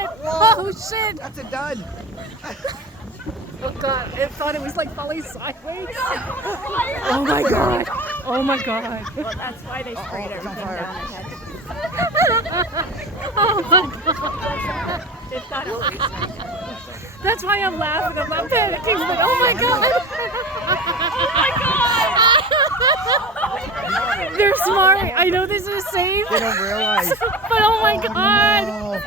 shit! Oh shit! That's a dud. Oh god, I thought it was like falling sideways. Oh my god! Oh my god! Well, that's why they sprayed it's on everything fire. down ahead. Oh my god! They thought it was That's why I'm laughing. I'm not panicking, but oh my god! They're smart. I know this is safe, They don't realize. but oh my god! No.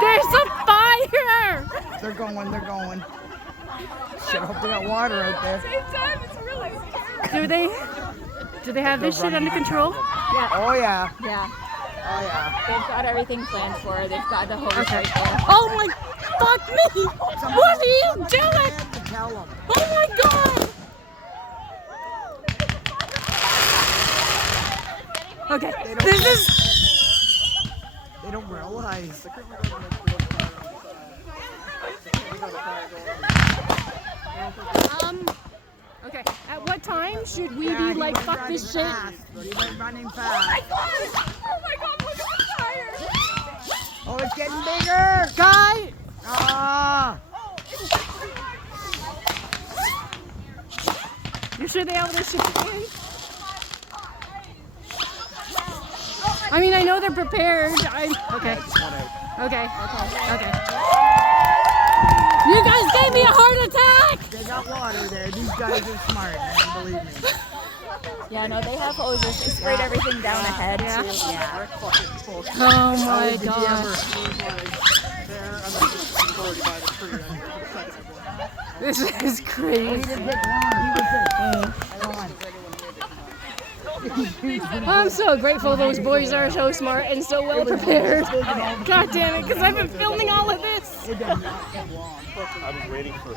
There's a fire! They're going. They're going. Shit, I hope they got water out there. same time. It's really scary. Do they have this shit under control? Yeah. Oh yeah. Yeah. Oh yeah. They've got everything planned for her. They've got the hose right there. Oh my fuck me! What are you doing? Tell them. Oh my god! Okay, this is. They don't realize. Okay, at what time should we Yeah, be he like, went fuck this shit? running fast, but he went running fast. Oh my god, look at the fire! Oh, it's getting bigger. Guy! Ah. You sure they have this shit in? I mean, I know they're prepared. Okay. Okay. You guys gave me a heart attack! They got water there. These guys are smart, man. Believe me. Yeah, no, they have hoses. They sprayed everything down ahead, Yeah. too. Yeah. Oh my Did you god. This is crazy. I'm so grateful those boys are so smart and so well prepared. God damn it, because I've been filming all of this. I was waiting for